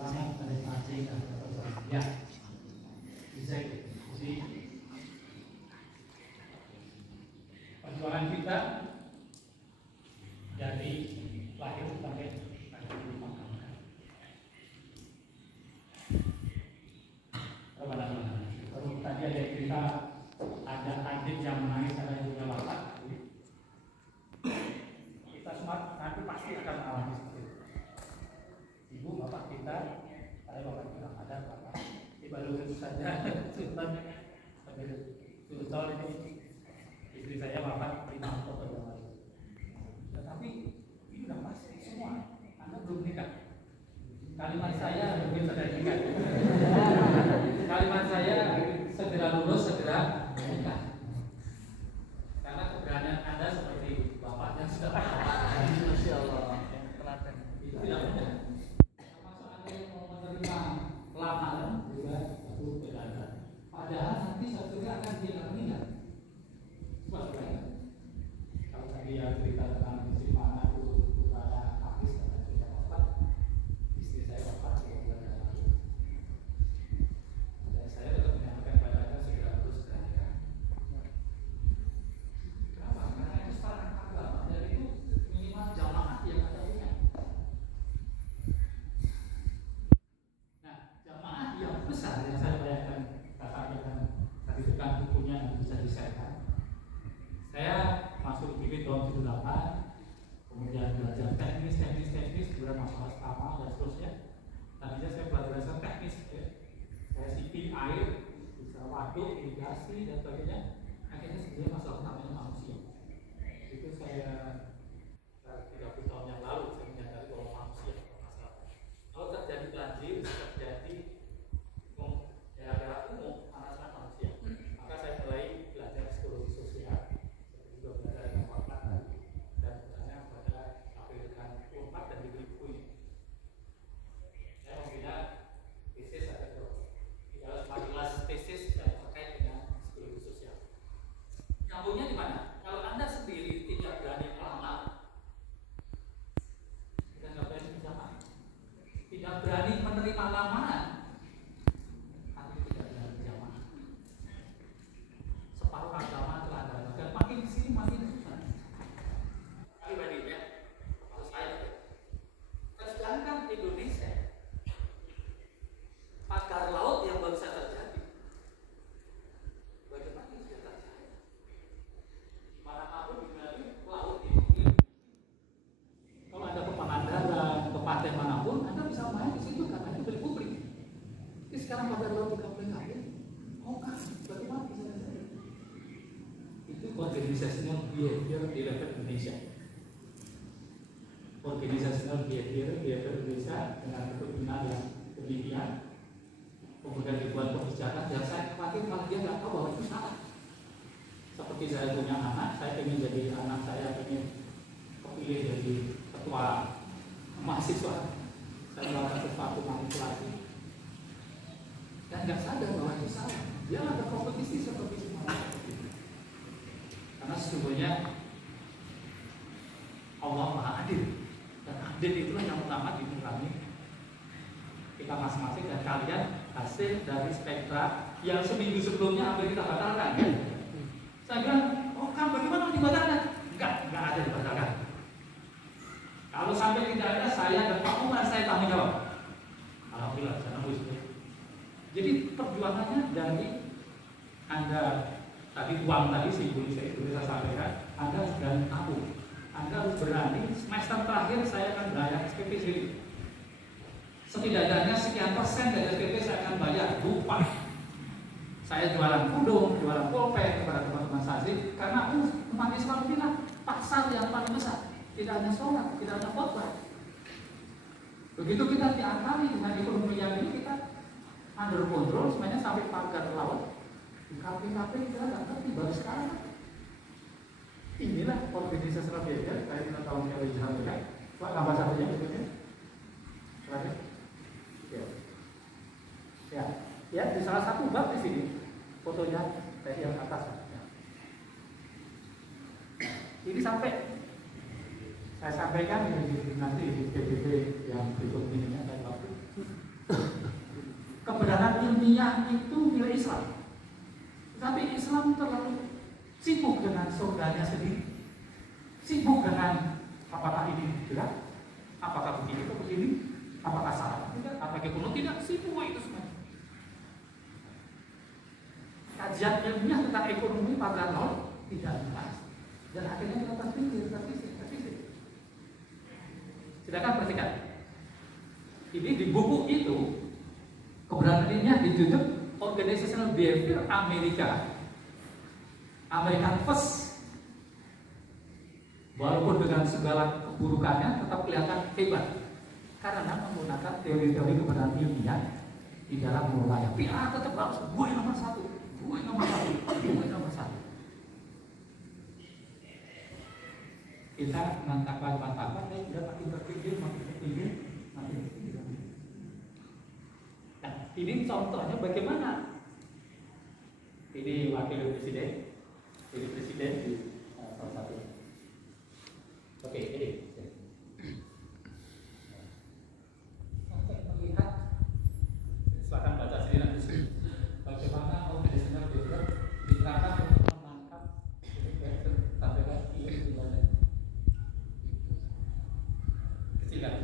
Selamat menikmati kata-kata. Ya, bisa. Jadi perjuangan kita dari lahir sampai nanti dimakamkan. Kalau tadi ada cerita ada adik yang menangis karena ibunya wafat, kita semua nanti pasti akan mengalami seperti itu. Ibu bapak kita, saya bapak kita ada bapak, ini baru saja Sultan Sultan ini istri saya wafat 5 Oktober yang lalu. Tetapi ini sudah pasti semua. Anda belum nikah. Kalimat saya mungkin sudah nikah. Kalimat saya segera lulus, segera nikah. Karena keberanian Anda seperti bapaknya sudah Masya Allah. Itu tidak mudah. Termasuk Anda yang mau menerima lamaran juga satu kebenaran. Padahal nanti suatu saat akan dia meninggal. Coba bayangkan. Kalau tadi ya cerita tentang istri mana itu putranya Hafiz dan istrinya wafat, istri saya wafat 2 bulan yang lalu. Dan saya tetap menyampaikan pada Anda segera lulus segera nikah. Kenapa? Karena itu sekarang agama dan itu minimal jamaah yang Anda punya. Nah, jamaah yang besar yang saya bayangkan kakaknya kan tadi tekan bukunya yang bisa disehatkan. Saya masuk IPB tahun 98, kemudian belajar teknis, kemudian masalah asrama dan seterusnya. Tadinya saya belajar teknis, ya. Saya sipil air, bisa waduk, irigasi dan sebagainya. Akhirnya sebenarnya masalah utamanya manusia. Itu saya 30 tahun yang lalu saya menyadari bahwa manusia masalah. Kalau terjadi banjir, terjadi daerah umum, masalah manusia. Maka saya mulai belajar psikologi sosial. Juga belajar dengan Pak dan misalnya pada Afrikan Unpad dan diberi buku ini. Saya membina tesis ada di dalam 14 tesis yang terkait dengan psikologi sosial. Nyambungnya di mana? Kalau Anda sendiri tidak berani melamar, kita nggak berani menjamaah, tidak berani menerima lamaran, nanti tidak berani menjamaah. Separuh agama telah ada, dan makin di sini makin susah. Pribadi ya, maksud saya. Sedangkan Indonesia, pagar laut yang baru saja terjadi, bagaimana ini sudah terjadi? Manapun di dunia laut ini, kalau ada ke Pangandaran, ke pantai manapun, Anda bisa main di situ karena itu milik publik. Tapi sekarang pagar laut juga boleh ngambil, mau kan? Bagaimana bisa terjadi? Itu organizational behavior di level Indonesia. Organizational behavior Indonesia dengan kepemimpinan yang demikian, kemudian dibuat kebijakan yang saya khawatir kalau dia nggak tahu bahwa itu salah. Seperti saya punya anak, saya ingin jadi anak saya ingin kepilih jadi ketua mahasiswa, saya melakukan sesuatu manipulasi dan nggak sadar bahwa itu salah. Dia ada kompetisi seperti itu. Karena sesungguhnya Allah Maha Adil dan adil itulah yang utama dimurangi kita masing-masing dan kalian hasil dari spektra yang seminggu sebelumnya hampir kita batalkan kan? Saya bilang, oh kan bagaimana dibatalkan? Enggak ada dibatalkan. Kalau sampai tidak ada saya dan Pak Umar saya tanggung jawab. Alhamdulillah saya nembus. Jadi perjuangannya dari Anda tadi uang tadi saya sampaikan, Anda harus berani tabung, Anda harus berani semester terakhir saya akan bayar SPP sendiri. Setidaknya sekian persen dari SPP saya akan bayar lupa. Saya jualan kudung, jualan pulpen kepada teman-teman Sazi karena umat Islam bilang pasar yang paling besar tidak hanya sholat, tidak hanya khotbah. Begitu kita diakali dengan ekonomi yang ini kita under control sebenarnya sampai pagar laut. Di KP-KP kita nggak ngerti baru sekarang. Inilah organisasi behavior kayak kita tahu yang disampaikan. Pak gambar satunya berikutnya. Terakhir. Ya, di salah satu bab di sini fotonya dari yang atas. Ya. Ini sampai saya sampaikan nanti di PBB yang berikut ini ya, dunia itu milik Islam. Tapi Islam terlalu sibuk dengan surganya sendiri, sibuk dengan apakah ini benar, apakah begini atau begini, apakah salah tidak, apakah kuno tidak, sibuk itu semua. Kajian ilmiah tentang ekonomi pada nol tidak jelas, dan akhirnya kita terpikir. Silakan perhatikan. Ini di buku itu keberaniannya dijunjung Organizational Behavior American First. Walaupun dengan segala keburukannya tetap kelihatan hebat karena menggunakan teori-teori kebenaran ilmiah di dalam mengelolanya. PR tetap harus gue nomor satu. Kita mantapkan, dia makin terpikir. Nah, ini contohnya bagaimana. Ini wakil presiden, di salah satu. Oke, ini. Sampai melihat, silakan baca sendiri nanti. Bagaimana organizational behavior diterapkan untuk menangkap sampai ke ini gimana? Kecilan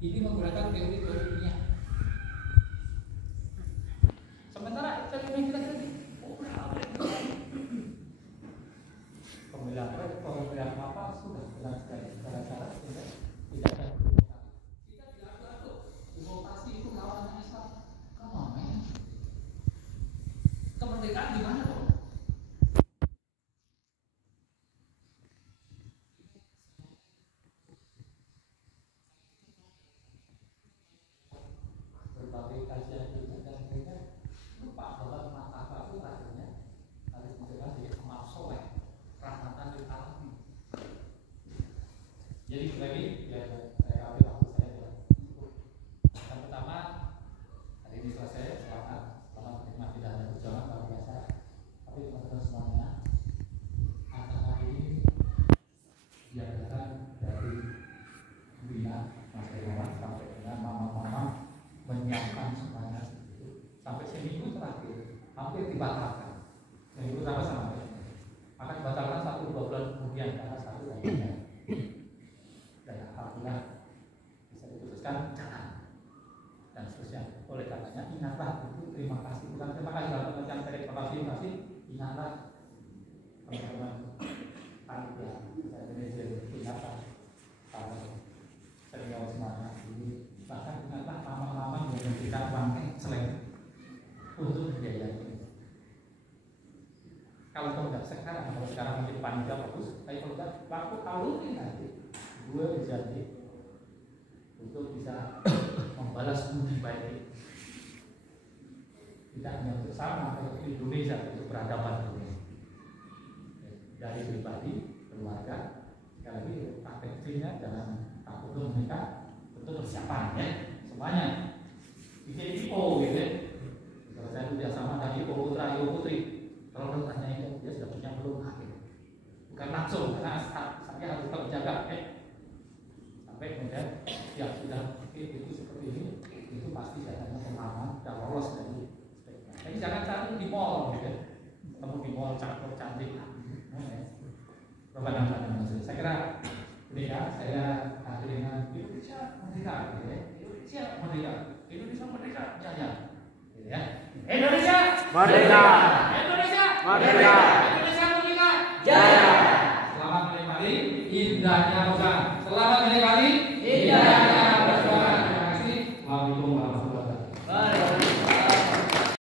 ini menggunakan teori-teori ilmiah. Sementara teori kita pemilihan apa sudah jelas sekali secara syarat tidak ada kita dilakukan demokrasi itu lawan Islam. Kemerdekaan di mana dong? Berbagai kajian ilmiah dan mereka lupa bahwa mata itu akhirnya harus menjelaskan jadi amal soleh, rahmatan lil alamin. Jadi lagi ya saya ambil waktu saya buat yang pertama hari ini selesai. Selamat menikmati dan perjuangan luar biasa. Tapi teman-teman semuanya, acara ini diadakan dari Bina Mas Hermawan sampai dengan mama-mama menyiapkan semuanya itu sampai seminggu terakhir hampir dibatalkan. Seminggu sama-sama. Akan dibatalkan 1-2 bulan kemudian karena satu dan lain. Dan alhamdulillah bisa diputuskan jalan dan seterusnya. Oleh karenanya ingatlah itu terima kasih, bukan terima kasih dalam pengertian terima kasih, ingatlah teman-teman panitia dan manajer, ingatlah para senior semuanya ini, bahkan ingatlah mama-mama yang memberikan uang selain untuk biaya ini. Kalau tidak sekarang, kalau sekarang mungkin panitia bagus, tapi kalau tidak waktu alumni nanti gue berjanji untuk bisa membalas budi baik ini. Tidak hanya untuk sama, tapi untuk Indonesia, untuk peradaban dunia. Dari pribadi, keluarga, sekali lagi praktek kecilnya jangan takut untuk menikah, tentu persiapan ya, semuanya. Bikin IPO gitu ya. Kalau saya sudah sama dari IPO putra, IPO putri, kalau orang tanya itu dia sudah punya belum akhir. Bukan langsung, karena saya harus tetap jaga sampai kemudian ya sudah itu seperti ini, itu pasti datanya pengalaman dan lolos dari. Jadi jangan cari di mall, gitu. Ketemu di mall cakep cantik. Saya kira ini ya, saya akhiri dengan Indonesia merdeka, gitu ya. Indonesia merdeka, Indonesia merdeka, jaya, gitu ya. Indonesia merdeka, Indonesia merdeka, Indonesia merdeka, jaya. Selamat menikmati indahnya Mekah. Selamat menikmati.